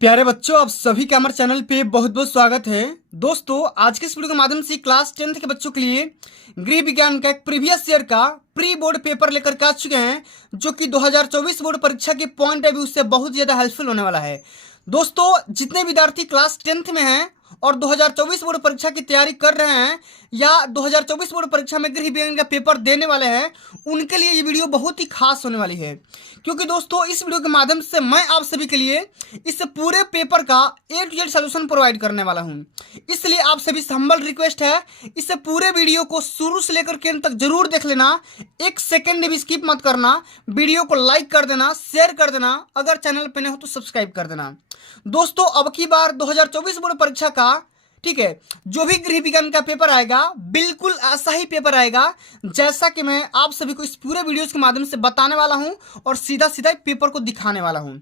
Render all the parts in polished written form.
प्यारे बच्चों, आप सभी का हमारे चैनल पे बहुत बहुत स्वागत है। दोस्तों, आज के इस वीडियो के माध्यम से क्लास 10th के बच्चों के लिए गृह विज्ञान का एक प्रीवियस ईयर का प्री बोर्ड पेपर लेकर के आ चुके हैं, जो कि 2024 बोर्ड परीक्षा के पॉइंट ऑफ व्यू से बहुत ज़्यादा हेल्पफुल होने वाला है। दोस्तों, जितने विद्यार्थी क्लास 10th में हैं और 2024 बोर्ड परीक्षा की तैयारी कर रहे हैं या 2024 बोर्ड परीक्षा में गृह विज्ञान का पेपर देने वाले हैं, उनके लिए ये वीडियो बहुत ही खास होने वाली है। क्योंकि दोस्तों, इस वीडियो के माध्यम से मैं आप सभी के लिए इस पूरे पेपर का A to Z solution provide करने वाला हूं। इसलिए आप सभी से हम्बल रिक्वेस्ट है, इस पूरे वीडियो को शुरू से लेकर के अंत तक जरूर देख लेना, एक सेकंड भी स्किप मत करना। वीडियो को लाइक कर देना, शेयर कर देना, अगर चैनल पे नहीं हो तो सब्सक्राइब कर देना। दोस्तों, अब की बार 2024 बोर्ड परीक्षा का, ठीक है, जो भी गृह विज्ञान का पेपर आएगा बिल्कुल ऐसा ही पेपर आएगा जैसा कि मैं आप सभी को इस पूरे वीडियोस के माध्यम से बताने वाला हूं और सीधा सीधा पेपर को दिखाने वाला हूं।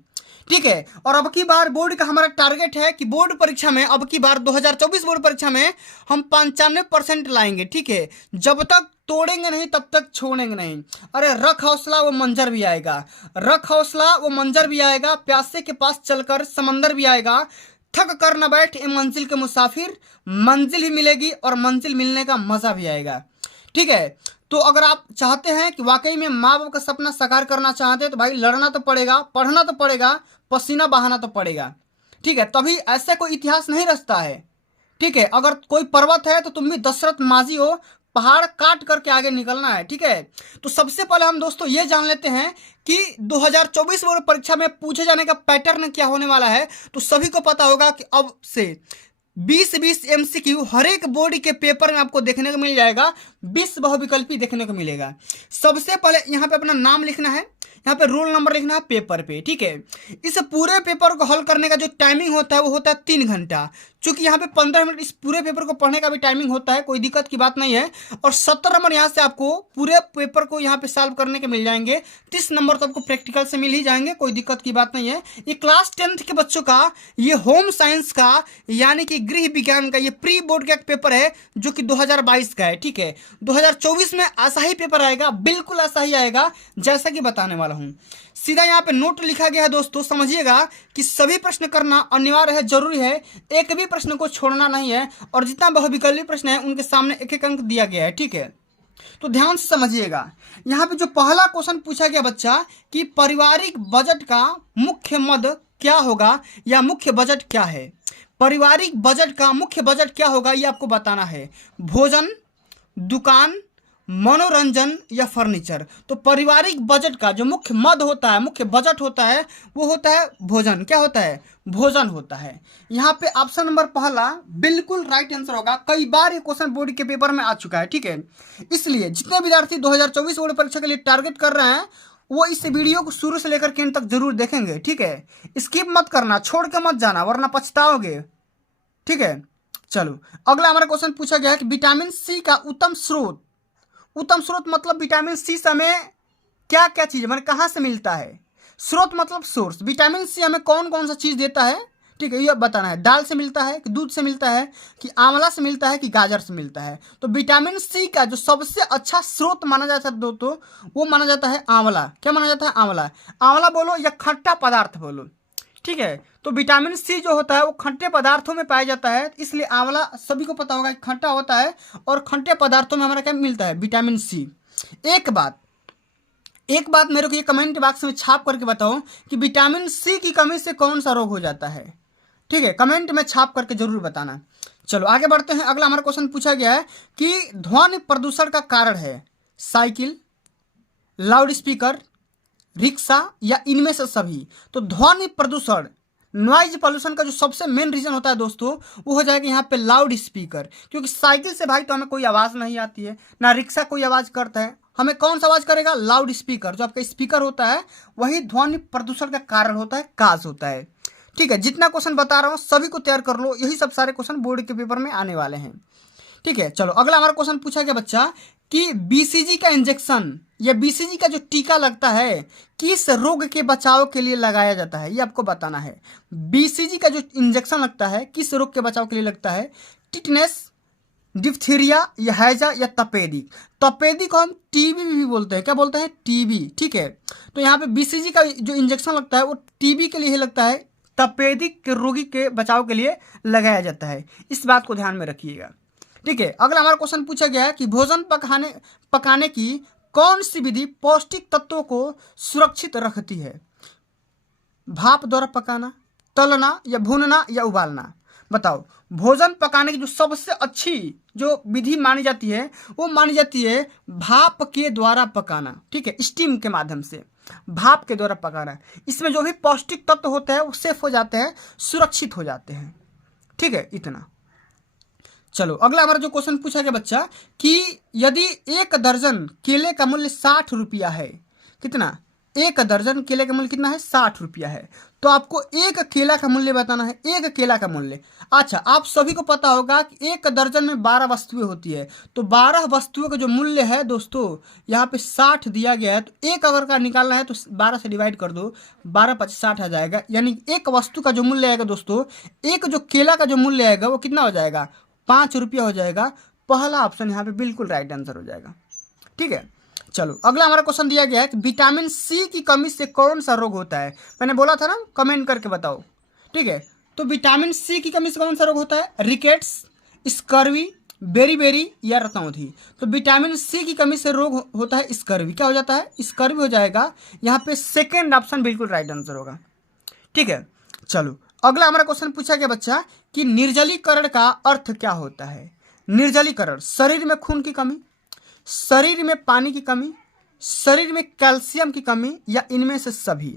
ठीक है, और अब की बार बोर्ड का हमारा टारगेट है कि बोर्ड परीक्षा में, अब की बार 2024 बोर्ड परीक्षा में हम 95% लाएंगे। ठीक है, जब तक तोड़ेंगे नहीं तब तक छोड़ेंगे नहीं। अरे रख हौसला वो मंजर भी आएगा, रख हौसला वो मंजर भी आएगा, प्यासे के पास चलकर समंदर भी आएगा, थक कर न बैठ ए मंजिल के मुसाफिर, मंजिल ही मिलेगी और मंजिल मिलने का मजा भी आएगा। ठीक है, तो अगर आप चाहते हैं कि वाकई में माँ बाप का सपना साकार करना चाहते हैं तो भाई लड़ना तो पड़ेगा, पढ़ना तो पड़ेगा, पसीना बहाना तो पड़ेगा। ठीक है, तभी ऐसे कोई इतिहास नहीं रचता है। ठीक है, अगर कोई पर्वत है तो तुम भी दशरथ मांझी हो, पहाड़ काट करके आगे निकलना है। ठीक है, तो सबसे पहले हम दोस्तों ये जान लेते हैं कि 2024 बोर्ड परीक्षा में पूछे जाने का पैटर्न क्या होने वाला है। तो सभी को पता होगा कि अब से 20-20 MCQ हर एक बोर्ड के पेपर में आपको देखने को मिल जाएगा, 20 बहुविकल्पी देखने को मिलेगा। सबसे पहले यहाँ पे अपना नाम लिखना है, यहाँ पे रोल नंबर लिखना है पेपर पे। ठीक है, इस पूरे पेपर को हल करने का जो टाइमिंग होता है वो होता है 3 घंटा। चूंकि यहाँ पे 15 मिनट इस पूरे पेपर को पढ़ने का भी टाइमिंग होता है, कोई दिक्कत की बात नहीं है। और 70 नंबर यहाँ से आपको पूरे पेपर को यहाँ पे सॉल्व करने के मिल जाएंगे, 30 नंबर तो आपको प्रैक्टिकल से मिल ही जाएंगे, कोई दिक्कत की बात नहीं है। ये क्लास 10th के बच्चों का ये होम साइंस का यानी कि गृह विज्ञान का ये प्री बोर्ड का एक पेपर है, जो कि 2022 का है। ठीक है, 2024 में ऐसा ही पेपर आएगा, बिल्कुल ऐसा ही आएगा जैसा कि बताने वाला हूँ। सीधा यहाँ पे नोट लिखा गया है दोस्तों, समझिएगा कि सभी प्रश्न करना अनिवार्य है, जरूरी है, एक भी प्रश्न को छोड़ना नहीं है। और जितना बहुविकल्पी प्रश्न है उनके सामने एक एक अंक दिया गया है। ठीक है, तो ध्यान से समझिएगा। यहाँ पे जो पहला क्वेश्चन पूछा गया बच्चा कि पारिवारिक बजट का मुख्य मद क्या होगा या मुख्य बजट क्या है। पारिवारिक बजट का मुख्य बजट क्या होगा ये आपको बताना है। भोजन, दुकान, मनोरंजन या फर्नीचर। तो पारिवारिक बजट का जो मुख्य मद होता है, मुख्य बजट होता है, वो होता है भोजन। क्या होता है? भोजन होता है। यहाँ पे ऑप्शन नंबर पहला बिल्कुल राइट आंसर होगा। कई बार ये क्वेश्चन बोर्ड के पेपर में आ चुका है। ठीक है, इसलिए जितने विद्यार्थी 2024 बोर्ड परीक्षा के लिए टारगेट कर रहे हैं वो इस वीडियो को शुरू से लेकर के अंत तक जरूर देखेंगे। ठीक है, स्किप मत करना, छोड़ के मत जाना, वरना पछताओगे। ठीक है, चलो अगला हमारा क्वेश्चन पूछा गया है कि विटामिन सी का उत्तम स्रोत। उत्तम स्रोत मतलब विटामिन सी से हमें क्या क्या चीज, मतलब कहाँ से मिलता है। स्रोत मतलब सोर्स। विटामिन सी हमें कौन कौन सा चीज देता है, ठीक है, ये बताना है। दाल से मिलता है कि दूध से मिलता है कि आंवला से मिलता है कि गाजर से मिलता है। तो विटामिन सी का जो सबसे अच्छा स्रोत माना जाता है दोस्तों, वो माना जाता है आंवला। क्या माना जाता है? आंवला। आंवला बोलो या खट्टा पदार्थ बोलो। ठीक है, तो विटामिन सी जो होता है वो खट्टे पदार्थों में पाया जाता है, इसलिए आंवला सभी को पता होगा कि खट्टा होता है और खट्टे पदार्थों में हमारा क्या मिलता है? Vitamin C. एक बात मेरे को ये कमेंट बॉक्स में छाप करके बताओ कि विटामिन सी की कमी से कौन सा रोग हो जाता है। ठीक है, कमेंट में छाप करके जरूर बताना। चलो आगे बढ़ते हैं। अगला हमारा क्वेश्चन पूछा गया है कि ध्वनि प्रदूषण का कारण है साइकिल, लाउड स्पीकर, रिक्शा या इनमें से सभी। तो ध्वनि प्रदूषण, नॉइज पॉल्यूशन का जो सबसे मेन रीजन होता है दोस्तों, वो हो जाएगा यहाँ पे लाउड स्पीकर। क्योंकि साइकिल से भाई तो हमें कोई आवाज़ नहीं आती है, ना रिक्शा कोई आवाज़ करता है, हमें कौन सा आवाज़ करेगा? Loud speaker. जो आपका स्पीकर होता है वही ध्वनि प्रदूषण का कारण होता है, काज होता है। ठीक है, जितना क्वेश्चन बता रहा हूँ सभी को तैयार कर लो, यही सब सारे क्वेश्चन बोर्ड के पेपर में आने वाले हैं। ठीक है, चलो अगला हमारा क्वेश्चन पूछा गया बच्चा कि बीसीजी का इंजेक्शन या बीसीजी का जो टीका लगता है किस रोग के बचाव के लिए लगाया जाता है, ये आपको बताना है। बीसीजी का जो इंजेक्शन लगता है किस रोग के बचाव के लिए लगता है? टिटनेस, डिप्थीरिया या हैजा या तपेदिक। तपेदिक को हम टीबी भी बोलते हैं। क्या बोलते हैं? टीबी। ठीक है, तो यहाँ पे बीसीजी का जो इंजेक्शन लगता है वो टीबी के लिए ही लगता है, तपेदिक के रोगी के बचाव के लिए लगाया जाता है। इस बात को ध्यान में रखिएगा। ठीक है, अगला हमारा क्वेश्चन पूछा गया है कि भोजन पकाने की कौन सी विधि पौष्टिक तत्वों को सुरक्षित रखती है? भाप द्वारा पकाना, तलना या भूनना या उबालना? बताओ। भोजन पकाने की जो सबसे अच्छी जो विधि मानी जाती है वो मानी जाती है भाप के द्वारा पकाना। ठीक है, स्टीम के माध्यम से भाप के द्वारा पकाना। इसमें जो भी पौष्टिक तत्व होते हैं वो सेफ हो जाते हैं, सुरक्षित हो जाते हैं। ठीक है, इतना। चलो अगला हमारा जो क्वेश्चन पूछा गया बच्चा कि यदि 1 दर्जन केले का मूल्य 60 रुपया है, कितना? 1 दर्जन केले का मूल्य कितना है? 60 रुपया है। तो आपको एक केला का मूल्य बताना है, एक केला का मूल्य। अच्छा, आप सभी को पता होगा कि 1 दर्जन में 12 वस्तुएं होती है, तो 12 वस्तुओं का जो मूल्य है दोस्तों यहाँ पे 60 दिया गया है। तो एक अगर का निकालना है तो 12 से डिवाइड कर दो, 12 5 60 आ जाएगा। यानी एक वस्तु का जो मूल्य आएगा दोस्तों, एक जो केला का जो मूल्य आएगा वो कितना हो जाएगा? 5 रुपया हो जाएगा। पहला ऑप्शन यहाँ पे बिल्कुल राइट आंसर हो जाएगा। ठीक है, चलो अगला हमारा क्वेश्चन दिया गया है कि विटामिन सी की कमी से कौन सा रोग होता है? मैंने बोला था ना, कमेंट करके बताओ। ठीक है, तो विटामिन सी की कमी से कौन सा रोग होता है? रिकेट्स, स्कर्वी, बेरी या रतौंधी? तो विटामिन सी की कमी से रोग होता है स्कर्वी। क्या हो जाता है? स्कर्वी हो जाएगा। यहाँ पे सेकेंड ऑप्शन बिल्कुल राइट आंसर होगा। ठीक है, चलो अगला हमारा क्वेश्चन पूछा गया बच्चा कि निर्जलीकरण का अर्थ क्या होता है? निर्जलीकरण, शरीर में खून की कमी, शरीर में पानी की कमी, शरीर में कैल्शियम की कमी या इनमें से सभी?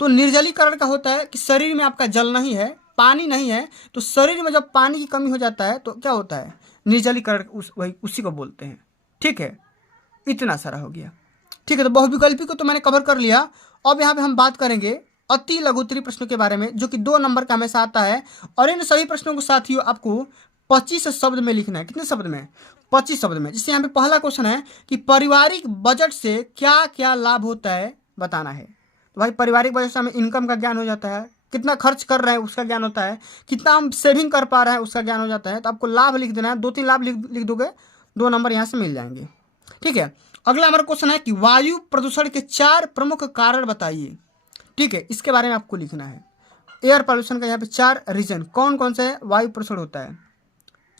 तो निर्जलीकरण का होता है कि शरीर में आपका जल नहीं है, पानी नहीं है, तो शरीर में जब पानी की कमी हो जाता है तो क्या होता है? निर्जलीकरण, उसी को बोलते हैं। ठीक है, इतना सारा हो गया। ठीक है, तो बहुविकल्पी को तो मैंने कवर कर लिया। अब यहाँ पे हम बात करेंगे अति लघुत्तरी प्रश्नों के बारे में, जो कि 2 नंबर का हमेशा आता है। और इन सभी प्रश्नों को साथियों आपको 25 शब्द में लिखना है। कितने शब्द में? 25 शब्द में। जिससे यहाँ पे पहला क्वेश्चन है कि पारिवारिक बजट से क्या क्या लाभ होता है, बताना है। तो भाई पारिवारिक बजट से हमें इनकम का ज्ञान हो जाता है, कितना खर्च कर रहे हैं उसका ज्ञान होता है, कितना हम सेविंग कर पा रहे हैं उसका ज्ञान हो जाता है। तो आपको लाभ लिख देना है, 2-3 लाभ लिख दोगे, 2 नंबर यहाँ से मिल जाएंगे। ठीक है, अगला हमारा क्वेश्चन है कि वायु प्रदूषण के 4 प्रमुख कारण बताइए। ठीक है, इसके बारे में आपको लिखना है। एयर पॉल्यूशन का यहाँ पे 4 रीजन कौन कौन से वायु प्रदूषण होता है।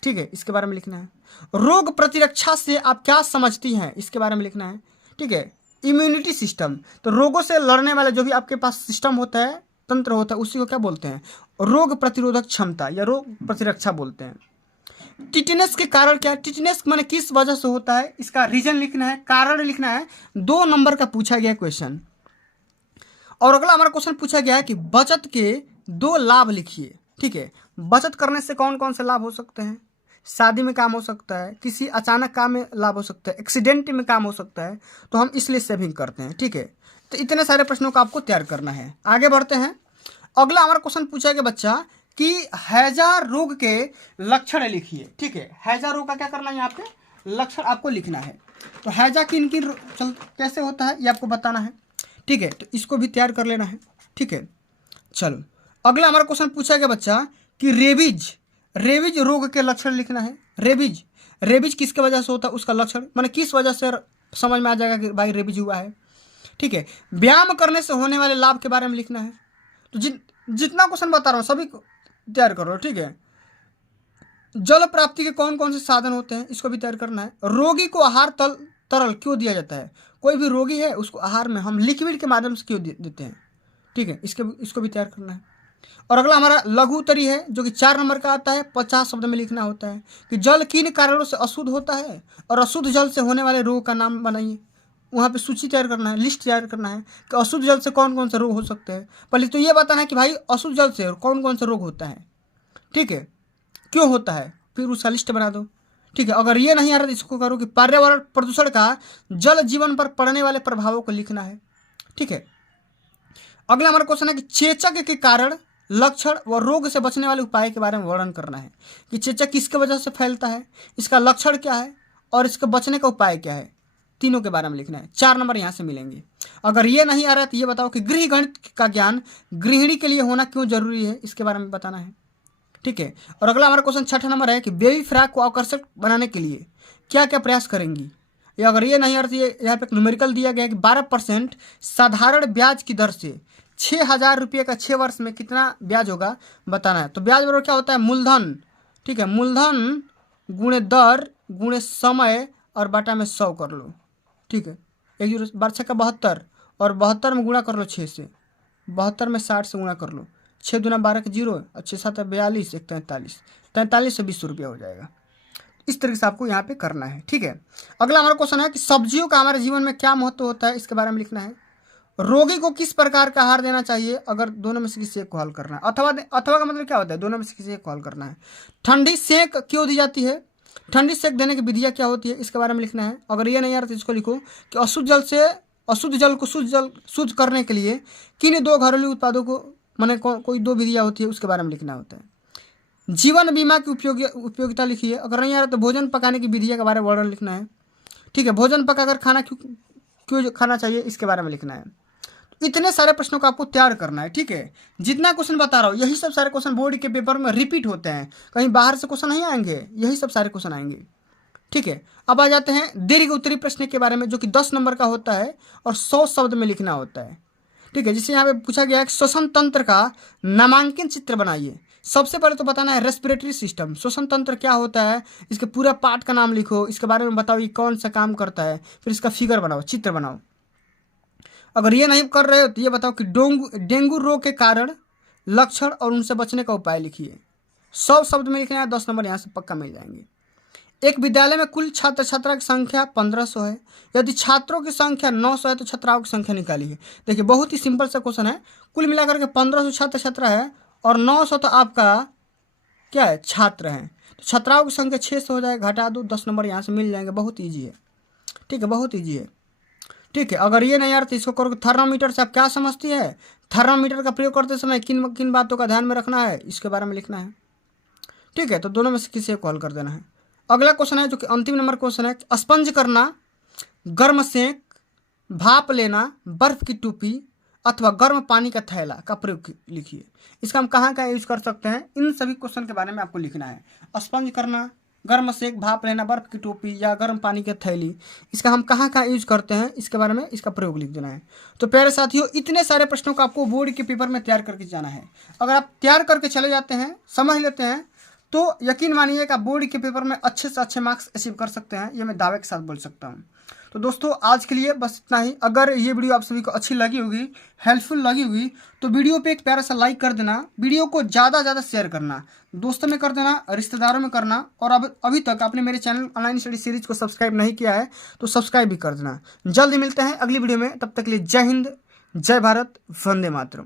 ठीक है, इसके बारे में लिखना है। रोग प्रतिरक्षा से आप क्या समझती हैं, इसके बारे में लिखना है। ठीक है, इम्यूनिटी सिस्टम, तो रोगों से लड़ने वाला जो भी आपके पास सिस्टम होता है, तंत्र होता है, उसी को क्या बोलते हैं? रोग प्रतिरोधक क्षमता या रोग प्रतिरक्षा बोलते हैं। टिटनेस के कारण क्या? टिटनेस माने किस वजह से होता है, इसका रीजन लिखना है, कारण लिखना है। 2 नंबर का पूछा गया क्वेश्चन। और अगला हमारा क्वेश्चन पूछा गया है कि बचत के 2 लाभ लिखिए। ठीक है, बचत करने से कौन कौन से लाभ हो सकते हैं? शादी में काम हो सकता है, किसी अचानक काम में लाभ हो सकता है, एक्सीडेंट में काम हो सकता है, तो हम इसलिए सेविंग करते हैं। ठीक है, तो इतने सारे प्रश्नों को आपको तैयार करना है। आगे बढ़ते हैं। अगला हमारा क्वेश्चन पूछा गया बच्चा कि हैजा रोग के लक्षण लिखिए। ठीक है, हैजा रोग का क्या करना है? यहाँ पे लक्षण आपको लिखना है। तो हैजा किन किन कैसे होता है ये आपको बताना है। ठीक है, तो इसको भी तैयार कर लेना है। ठीक है, चलो अगला हमारा क्वेश्चन पूछा गया बच्चा कि रेबीज रोग के लक्षण लिखना है। रेबीज किसके वजह से होता है, उसका लक्षण माने किस वजह से समझ में आ जाएगा कि भाई रेबीज हुआ है। ठीक है, व्यायाम करने से होने वाले लाभ के बारे में लिखना है। तो जितना क्वेश्चन बता रहा हूँ सभी को तैयार करो। ठीक है, जल प्राप्ति के कौन कौन से साधन होते हैं, इसको भी तैयार करना है। रोगी को आहार तरल क्यों दिया जाता है? कोई भी रोगी है उसको आहार में हम लिक्विड के माध्यम से क्यों देते हैं? ठीक है, इसको भी तैयार करना है। और अगला हमारा लघु उत्तरी है, जो कि 4 नंबर का आता है। 50 शब्द में लिखना होता है कि जल किन कारणों से अशुद्ध होता है और अशुद्ध जल से होने वाले रोग का नाम बनाइए। वहाँ पे सूची तैयार करना है, लिस्ट तैयार करना है कि अशुद्ध जल से कौन कौन से रोग हो सकते हैं। पहले तो ये बताना है कि भाई अशुद्ध जल से कौन कौन से रोग होता है। ठीक है, क्यों होता है, फिर उसका लिस्ट बना दो। ठीक है, अगर ये नहीं आ रहा तो इसको करो कि पर्यावरण प्रदूषण का जल जीवन पर पड़ने वाले प्रभावों को लिखना है। ठीक है, अगला हमारा क्वेश्चन है कि चेचक के कारण, लक्षण व रोग से बचने वाले उपाय के बारे में वर्णन करना है कि चेचक किसके वजह से फैलता है, इसका लक्षण क्या है और इसके बचने का उपाय क्या है। तीनों के बारे में लिखना है। 4 नंबर यहाँ से मिलेंगे। अगर ये नहीं आ रहा है तो ये बताओ कि गृह गणित का ज्ञान गृहिणी के लिए होना क्यों जरूरी है, इसके बारे में बताना है। ठीक है, और अगला हमारा क्वेश्चन 6 नंबर है कि बेबी फ्रॉक को आकर्षक बनाने के लिए क्या क्या प्रयास करेंगी। या अगर ये नहीं आ रहा तो ये यहाँ पे न्यूमेरिकल दिया गया है कि 12% साधारण ब्याज की दर से 6,000 रुपये का 6 वर्ष में कितना ब्याज होगा बताना है। तो ब्याज बराबर क्या होता है, मूलधन, ठीक है, मूलधन गुणे दर गुणे समय और बटा में 100 कर लो, ठीक है। 1 × 72 और 72 में गुणा कर लो 6 से, 72 में 60 से गुणा कर लो, 6 दूना 12 का 0 और 6 7 42, 1 43, 43 से 20 रुपया हो जाएगा। इस तरीके से आपको यहाँ पे करना है, ठीक है। अगला हमारा क्वेश्चन है कि सब्जियों का हमारे जीवन में क्या महत्व होता है, इसके बारे में लिखना है। रोगी को किस प्रकार का आहार देना चाहिए, अगर दोनों में से किसी एक को हल करना है। अथवा का मतलब क्या होता है, दोनों में से किसी एक को हल करना है। ठंडी सेक क्यों दी जाती है, ठंडी सेक देने की विधियाँ क्या होती है, इसके बारे में लिखना है। अगर ये नहीं आ रहा तो इसको लिखो कि अशुद्ध जल को शुद्ध करने के लिए किन 2 घरेलू उत्पादों को माने कोई 2 विधियाँ होती है, उसके बारे में लिखना होता है। जीवन बीमा की उपयोगिता लिखिए। अगर नहीं आ रहा तो भोजन पकाने की विधियाँ के बारे में वर्णन लिखना है, ठीक है। भोजन पकाकर खाना क्यों खाना चाहिए, इसके बारे में लिखना है। इतने सारे प्रश्नों को आपको तैयार करना है, ठीक है। जितना क्वेश्चन बता रहा हूँ यही सब सारे क्वेश्चन बोर्ड के पेपर में रिपीट होते हैं, कहीं बाहर से क्वेश्चन नहीं आएंगे, यही सब सारे क्वेश्चन आएंगे, ठीक है। अब आ जाते हैं दीर्घ उत्तरी प्रश्न के बारे में, जो कि 10 नंबर का होता है और 100 शब्द में लिखना होता है, ठीक है। जिससे यहाँ पे पूछा गया है कि श्वसन तंत्र का नामांकन चित्र बनाइए। सबसे पहले तो बताना है रेस्पिरेटरी सिस्टम, श्वसन तंत्र क्या होता है, इसके पूरा पार्ट का नाम लिखो, इसके बारे में बताओ ये कौन सा काम करता है, फिर इसका फिगर बनाओ, चित्र बनाओ। अगर ये नहीं कर रहे हो तो ये बताओ कि डेंगू रोग के कारण, लक्षण और उनसे बचने का उपाय लिखिए। 100 शब्द में लिखना है, 10 नंबर यहाँ से पक्का मिल जाएंगे। एक विद्यालय में कुल छात्र छात्रा की संख्या 1500 है, यदि छात्रों की संख्या 900 है तो छात्राओं की संख्या निकालिए। देखिए बहुत ही सिंपल सा क्वेश्चन है, कुल मिलाकर के 1500 छात्र छात्रा है और 900 तो आपका क्या है, छात्र हैं, तो छात्राओं की संख्या 600 हो जाएगा, घटा दो, 10 नंबर यहाँ से मिल जाएंगे। बहुत ईजी है, ठीक है, बहुत ईजी है, ठीक है। अगर ये नहीं यार तो इसको करोगे। थर्मामीटर से आप क्या समझती है, थर्मामीटर का प्रयोग करते समय किन किन बातों का ध्यान में रखना है, इसके बारे में लिखना है, ठीक है। तो दोनों में से किसी एक को हल कर देना है। अगला क्वेश्चन है जो कि अंतिम नंबर क्वेश्चन है, स्पंज करना, गर्म सेक, भाप लेना, बर्फ की टोपी अथवा गर्म पानी का थैला का प्रयोग लिखिए। इसका हम कहाँ यूज कर सकते हैं, इन सभी क्वेश्चन के बारे में आपको लिखना है। स्पंज करना, गर्म सेक, भाप लेना, बर्फ की टोपी या गर्म पानी की थैली, इसका हम कहाँ यूज करते हैं, इसके बारे में इसका प्रयोग लिख देना है। तो प्यारे साथियों, इतने सारे प्रश्नों को आपको बोर्ड के पेपर में तैयार करके जाना है। अगर आप तैयार करके चले जाते हैं, समझ लेते हैं, तो यकीन मानिएगा बोर्ड के पेपर में अच्छे से अच्छे मार्क्स अचीव कर सकते हैं, ये मैं दावे के साथ बोल सकता हूँ। तो दोस्तों आज के लिए बस इतना ही। अगर ये वीडियो आप सभी को अच्छी लगी होगी, हेल्पफुल लगी होगी, तो वीडियो पे एक प्यारा सा लाइक कर देना, वीडियो को ज़्यादा ज़्यादा शेयर करना, दोस्तों में कर देना, रिश्तेदारों में करना, और अब अभी तक आपने मेरे चैनल ऑनलाइन स्टडी सीरीज को सब्सक्राइब नहीं किया है तो सब्सक्राइब भी कर देना। जल्द मिलते हैं अगली वीडियो में, तब तक के लिए जय हिंद, जय भारत, वंदे मातरम।